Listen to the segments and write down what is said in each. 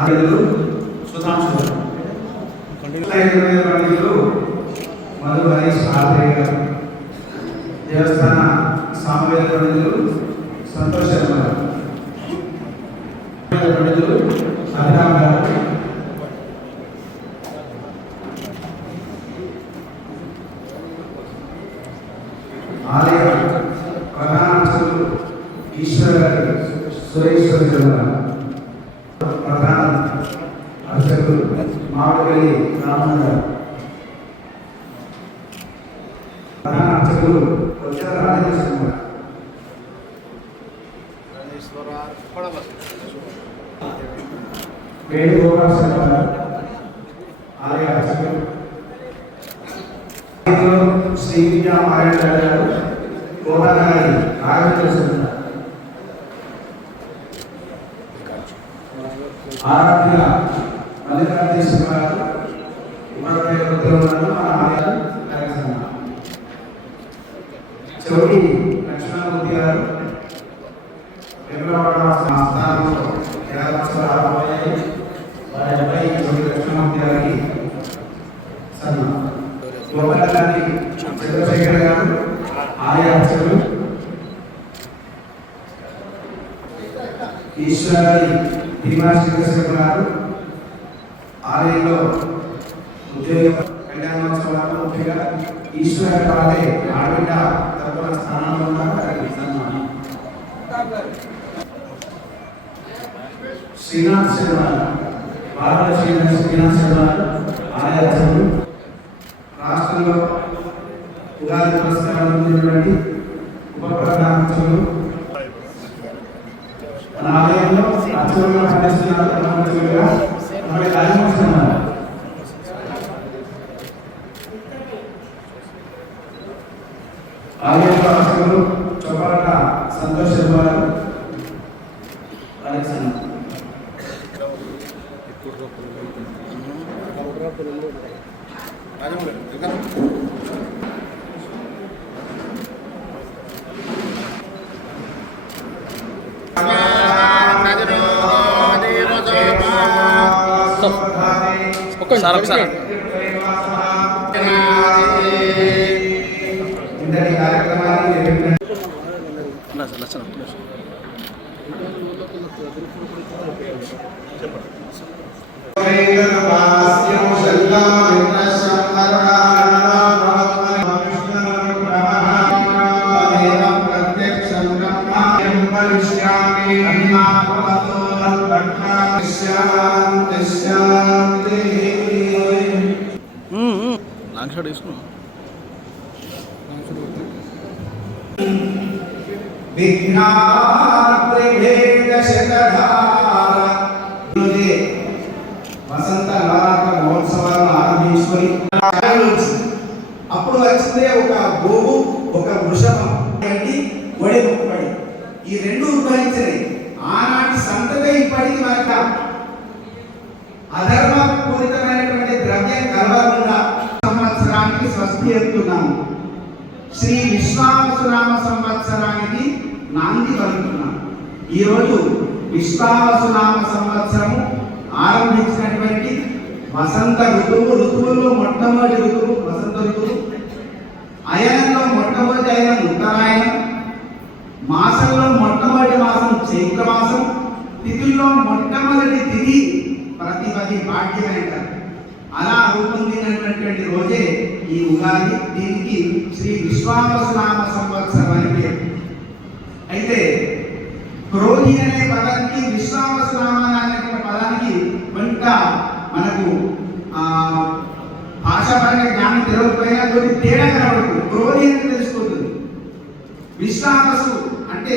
ఆరులు సుధాంశు పండితులు మధు హరీష్ ఆత్రేయ గారు, దేవస్థాన సామవేద పండితులు సంతోష్ శర్మ గారు, పండితులు అభిరామ్ గారు, ఆలయ ప్రధాన అర్చకులు ఈశ్వర్ గారు, సురేశ్వర శర్మ గారు, ప్రధాన అర్చకులు మామిడిపల్లి రామన్ గారు, ప్రధాన అర్చకులు వచ్చే రాజేంద్ర శర్మ గారు, వేణుగోపాల్ శర్మ గారు, ఆలయ అర్చకులు శ్రీ విద్యా నారాయణ గారు, గోదావరి రాఘవేంద్ర శర్మ గారు, ఆరాధ్య మల్లికార్జున శర్మ గారు, మన ఆలయ కార్యక్రమం చౌడి లక్ష్మణమూర్తి గారు, వెంకటవాడ స్థానంలో 20 సంవత్సరాలు ఆరంభమయ్యాయి. వారి అబ్బాయి చౌడి లక్ష్మణమూర్తి గారికి సన్మానం. గోపాలగారి చంద్రశేఖర్ గారు, ఆలయ అర్చకులు ఈశ్వరి భీమాశంకర్ గారు, ఆలయంలో ఉద్యోగ కళ్యాణోత్సవాలు ముఖ్యంగా ఈశ్వర వారే ఆడబిడ్డ తరపున స్థానంలో ఉన్నారు. శ్రీనాథ్ శర్మ, భారత శ్రీనాథ్ శర్మ ఆలయ అర్చకులు, రాష్ట్రంలో ఉగాది పురస్కారం పొందినటువంటి ఉప ప్రధాన అర్చకులు, మన ఆలయంలో అర్చకులుగా పనిచేస్తున్నారు. ఆలయంలో అర్చకులు చొప్పరట సంతోష్ శర్మ గారు, వసంత నవరాత్ర మహోత్సవాలను ఆరంభించుకొని అప్పుడు వచ్చిందే ఒక గోవు, ఒక వృషభం, ఒడి మొక్కబడి ఈ రెండు ఉద్భవించినాయి. ఆనాటి సంతతే ఇప్పటికి మనకు అధర్మ పూరితమైనటువంటి ద్రవ్యం కలవకుండా సంవత్సరానికి స్వస్తి చెప్తున్నాము. శ్రీ విశ్వావసునామ సంవత్సరానికి నాంది పలుకుతున్నాము. ఈరోజు విశ్వావసునామ సంవత్సరము ఆరంభించినటువంటి వసంత ఋతువుల్లో మొట్టమొదటి ఋతువు వసంత ఋతువు, అయనంలో మొట్టమొదటి అయనం ఉత్తరాయణం, మాసంలో మొట్టమొదటి మాసం చైత్ర మాసం, తిథుల్లో మొట్టమొదటి తిథి ప్రతిపది భాగ్యమైన అలా రూపొందినటువంటి రోజే ఈ ఉగాది. దీనికి శ్రీ విశ్వావసునామ సంవత్సరం అని పేరు. అయితే క్రోధి అనే పదానికి విశ్వావసునామ అనే పదానికి కొంత మనకు భాషాపరంగా జ్ఞానం తెలియకపోయినా కొద్ది తేడా కనబడుతుంది. క్రోధి అని తెలిసిపోతుంది. విశ్వావసు అంటే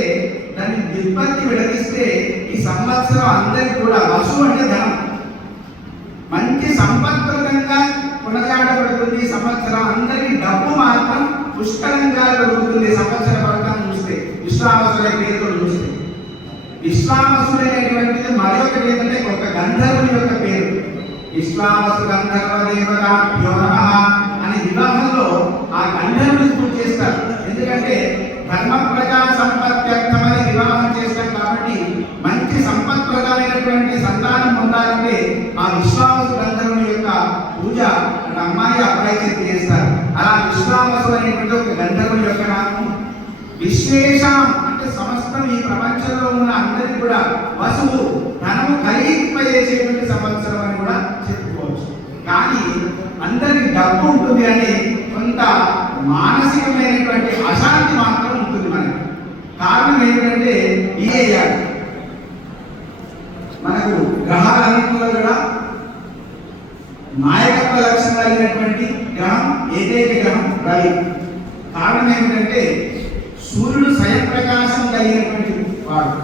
దాన్ని విపత్తి విడదీస్తే ఈ సంవత్సరం అందరికి కూడా వసు అంటే ధనం, మంచి సంపత్ప్రదంగా కొనసాగబడుతుంది. సంవత్సరం అందరికీ డబ్బు మాత్రం పుష్కలంగా దొరుకుతుంది. సంవత్సర ఫలితాన్ని చూస్తే విశ్వావసుల పేరుతో చూస్తే విశ్వావసుడు అనేటువంటిది మరొకటి ఏంటంటే ఒక గంధర్వుని యొక్క పేరు. విశ్వావసు గంధర్వ దేవతాభ్యో నమః అని వివాహంలో ఆ గంధర్వుని పూజ చేస్తారు. ఎందుకంటే ధర్మ ప్రజా సంపత్త్యర్థమని వివాహం చేస్తాం కాబట్టి మంచి సంపత్ప్రదమైనటువంటి సంతానం పొందాలి విశ్వావసు గంధర్వుని యొక్క పూజ అంటే అమ్మాయి అబ్బాయి చేతి చేస్తారు. అలా విశ్వావసు అనేటువంటి ఒక గంధర్వుని యొక్క నామం. విశ్వేషం అంటే సమస్తం ఈ ప్రపంచంలో ఉన్న అందరికి కూడా వసువు ధనము కలిగింపజేసేటువంటి సంవత్సరం అని కూడా చెప్పుకోవచ్చు. కానీ అందరికి డబ్బు ఉంటుంది అని కొంత మానసికమైనటువంటి అశాంతి మాత్రం ఉంటుంది మనకి. కారణం ఏంటంటే ఇదే మనకు గ్రహాలన్నింటిలో కూడా నాయకత్వ లక్షణం కలిగినటువంటి గ్రహం ఏకైక గ్రహం రవి. కారణం ఏమిటంటే సూర్యుడు స్వయం ప్రకాశం కలిగినటువంటి వాడు.